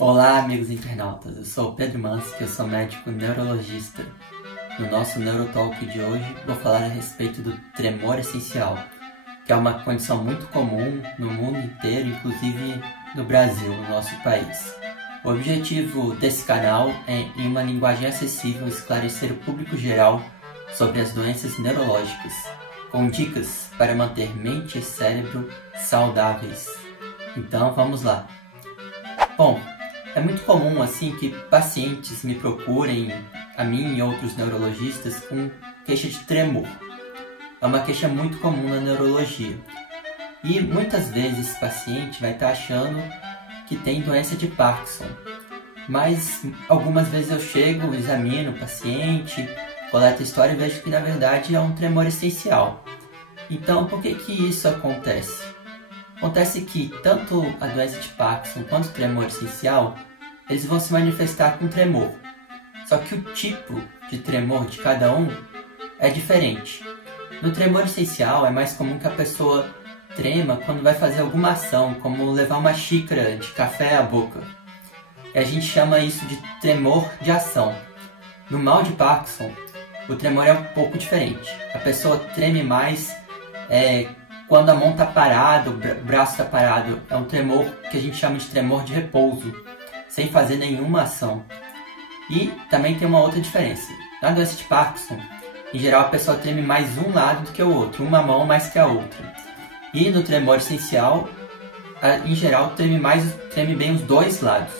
Olá, amigos internautas, eu sou o Pedro Mansky, eu sou médico neurologista. No nosso Neurotalk de hoje, vou falar a respeito do tremor essencial, que é uma condição muito comum no mundo inteiro, inclusive no Brasil, no nosso país. O objetivo desse canal é, em uma linguagem acessível, esclarecer o público geral sobre as doenças neurológicas, com dicas para manter mente e cérebro saudáveis. Então, vamos lá. Bom, é muito comum assim que pacientes me procurem, a mim e outros neurologistas, com queixa de tremor. É uma queixa muito comum na neurologia. E muitas vezes esse paciente vai estar achando que tem doença de Parkinson. Mas algumas vezes eu chego, examino o paciente, coleto a história e vejo que na verdade é um tremor essencial. Então, por que isso acontece? Acontece que tanto a doença de Parkinson quanto o tremor essencial, eles vão se manifestar com tremor. Só que o tipo de tremor de cada um é diferente. No tremor essencial é mais comum que a pessoa trema quando vai fazer alguma ação, como levar uma xícara de café à boca. E a gente chama isso de tremor de ação. No mal de Parkinson, o tremor é um pouco diferente. A pessoa treme mais quando a mão está parada, o braço está parado. É um tremor que a gente chama de tremor de repouso, sem fazer nenhuma ação. E também tem uma outra diferença. Na doença de Parkinson, em geral a pessoa treme mais um lado do que o outro, uma mão mais que a outra. E no tremor essencial, em geral treme bem os dois lados.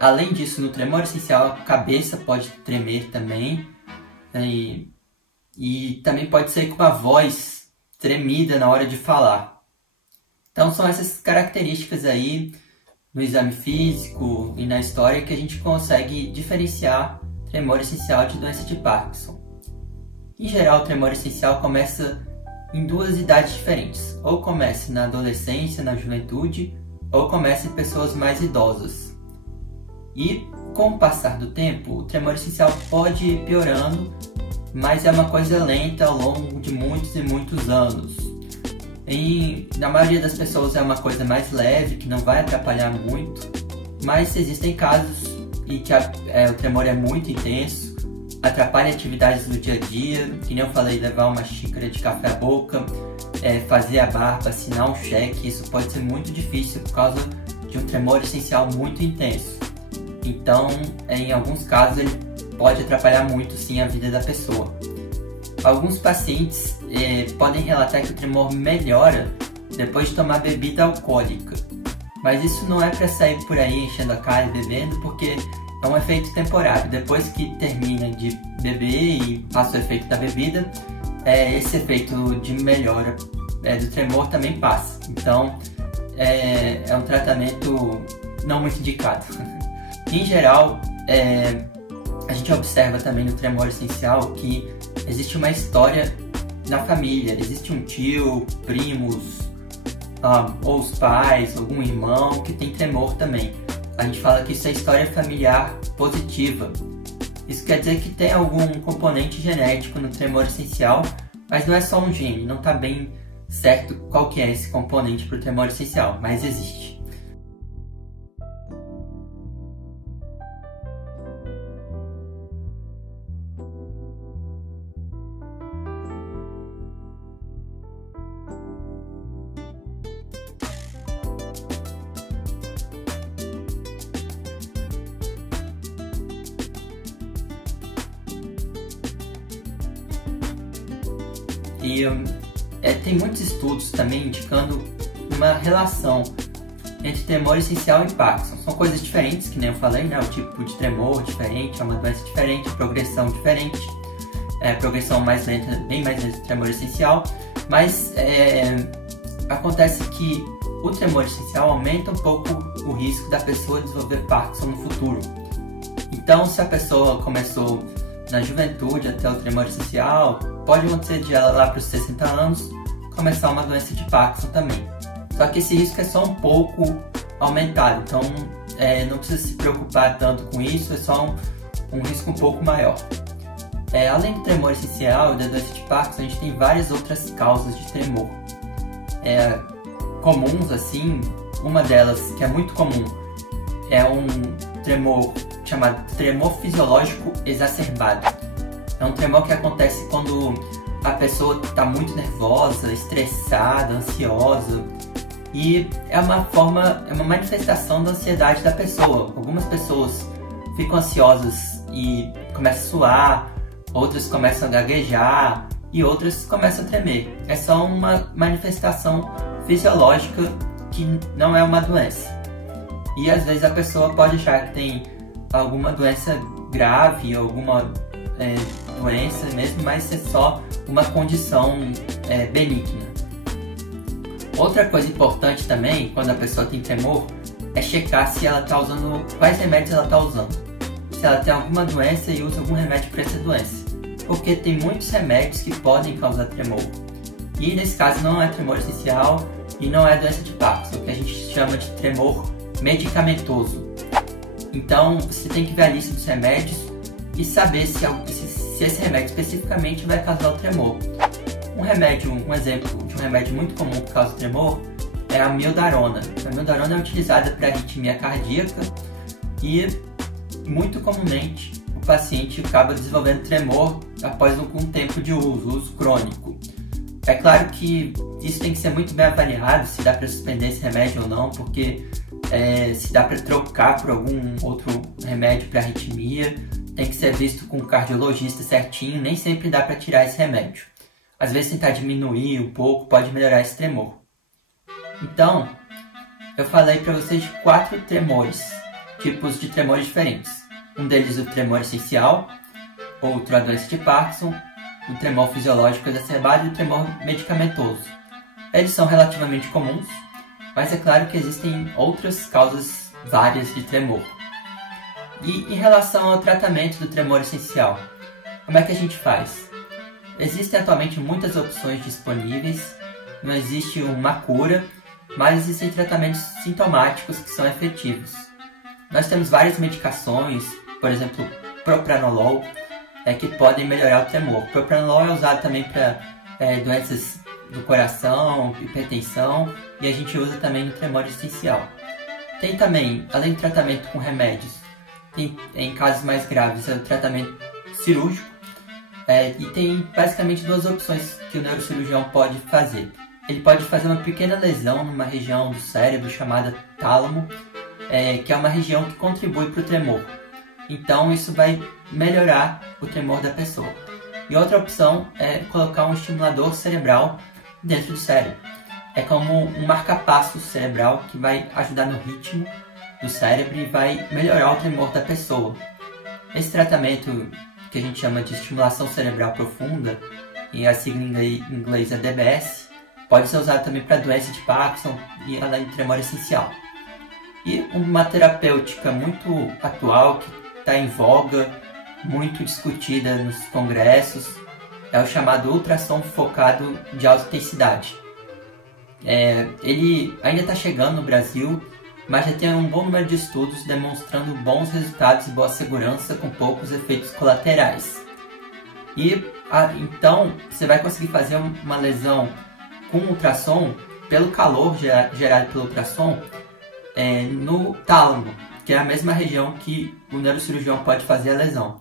Além disso, no tremor essencial, a cabeça pode tremer também. E também pode ser com a voz tremida na hora de falar. Então são essas características aí no exame físico e na história que a gente consegue diferenciar tremor essencial de doença de Parkinson. Em geral, o tremor essencial começa em duas idades diferentes. Ou começa na adolescência, na juventude, ou começa em pessoas mais idosas. E com o passar do tempo, o tremor essencial pode ir piorando, mas é uma coisa lenta ao longo de muitos e muitos anos. Na maioria das pessoas é uma coisa mais leve, que não vai atrapalhar muito, mas existem casos em que o tremor é muito intenso, atrapalha atividades do dia a dia, que nem eu falei, levar uma xícara de café à boca, fazer a barba, assinar um cheque. Isso pode ser muito difícil por causa de um tremor essencial muito intenso. Então, em alguns casos, ele pode atrapalhar muito, sim, a vida da pessoa. Alguns pacientes podem relatar que o tremor melhora depois de tomar bebida alcoólica. Mas isso não é para sair por aí enchendo a cara e bebendo, porque é um efeito temporário. Depois que termina de beber e passa o efeito da bebida, esse efeito de melhora do tremor também passa. Então, é um tratamento não muito indicado. Em geral, a gente observa também no tremor essencial que existe uma história na família. Existe um tio, primos, ou os pais, algum irmão que tem tremor também. A gente fala que isso é história familiar positiva. Isso quer dizer que tem algum componente genético no tremor essencial, mas não é só um gene. Não está bem certo qual que é esse componente para o tremor essencial, mas existe. E tem muitos estudos também indicando uma relação entre tremor essencial e Parkinson. São coisas diferentes, que nem eu falei, né? O tipo de tremor diferente, é uma doença diferente, progressão diferente, progressão mais lenta, bem mais lenta do tremor essencial, mas acontece que o tremor essencial aumenta um pouco o risco da pessoa desenvolver Parkinson no futuro. Então, se a pessoa começou na juventude até o tremor essencial, pode acontecer de ela lá para os 60 anos começar uma doença de Parkinson também. Só que esse risco é só um pouco aumentado, então não precisa se preocupar tanto com isso, é só um risco um pouco maior. Além do tremor essencial e da doença de Parkinson, a gente tem várias outras causas de tremor. Comuns, assim, uma delas que é muito comum é um tremor chamado tremor fisiológico exacerbado. É um tremor que acontece quando a pessoa está muito nervosa, estressada, ansiosa, e é uma manifestação da ansiedade da pessoa. Algumas pessoas ficam ansiosas e começam a suar, outras começam a gaguejar e outras começam a tremer. É só uma manifestação fisiológica que não é uma doença. E às vezes a pessoa pode achar que tem alguma doença grave, alguma doença mesmo, mas é só uma condição benigna. Outra coisa importante também, quando a pessoa tem tremor, é checar se ela está usando, quais remédios ela está usando. Se ela tem alguma doença e usa algum remédio para essa doença. Porque tem muitos remédios que podem causar tremor. E nesse caso não é tremor essencial e não é doença de Parkinson, que a gente chama de tremor medicamentoso. Então você tem que ver a lista dos remédios e saber se esse remédio especificamente vai causar o tremor. Um exemplo de um remédio muito comum que causa tremor é a mildarona. A mildarona é utilizada para arritmia cardíaca e muito comumente o paciente acaba desenvolvendo tremor após algum tempo de uso crônico. É claro que isso tem que ser muito bem avaliado, se dá para suspender esse remédio ou não, porque se dá para trocar por algum outro remédio para arritmia, tem que ser visto com o cardiologista certinho, nem sempre dá para tirar esse remédio. Às vezes tentar diminuir um pouco pode melhorar esse tremor. Então, eu falei para vocês de 4 tremores, tipos de tremores diferentes. Um deles o tremor essencial, outro a doença de Parkinson, o tremor fisiológico exacerbado e o tremor medicamentoso. Eles são relativamente comuns, mas é claro que existem outras causas várias de tremor. E em relação ao tratamento do tremor essencial, como é que a gente faz? Existem atualmente muitas opções disponíveis, não existe uma cura, mas existem tratamentos sintomáticos que são efetivos. Nós temos várias medicações, por exemplo, propranolol, que podem melhorar o tremor. Propranolol é usado também para doenças do coração, hipertensão, e a gente usa também no tremor essencial. Tem também, além do tratamento com remédios, em casos mais graves, o tratamento cirúrgico, e tem basicamente 2 opções que o neurocirurgião pode fazer. Ele pode fazer uma pequena lesão numa região do cérebro chamada tálamo, que é uma região que contribui para o tremor. Então isso vai melhorar o tremor da pessoa. E outra opção é colocar um estimulador cerebral dentro do cérebro. É como um marca-passo cerebral que vai ajudar no ritmo do cérebro e vai melhorar o tremor da pessoa. Esse tratamento, que a gente chama de estimulação cerebral profunda, e a sigla em inglês é DBS, pode ser usado também para doença de Parkinson e além do tremor essencial. E uma terapêutica muito atual, que está em voga, muito discutida nos congressos, é o chamado ultrassom focado de alta intensidade. Ele ainda está chegando no Brasil, mas já tem um bom número de estudos demonstrando bons resultados e boa segurança com poucos efeitos colaterais. Então você vai conseguir fazer uma lesão com ultrassom pelo calor gerado pelo ultrassom no tálamo, que é a mesma região que o neurocirurgião pode fazer a lesão.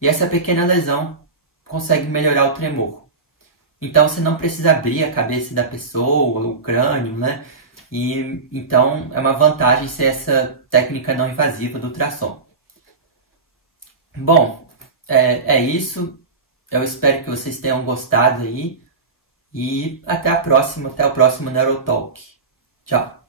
E essa pequena lesão consegue melhorar o tremor. Então você não precisa abrir a cabeça da pessoa, o crânio, né? E então é uma vantagem ser essa técnica não invasiva do ultrassom. Bom, é isso. Eu espero que vocês tenham gostado aí. E até o próximo Neurotalk. Tchau!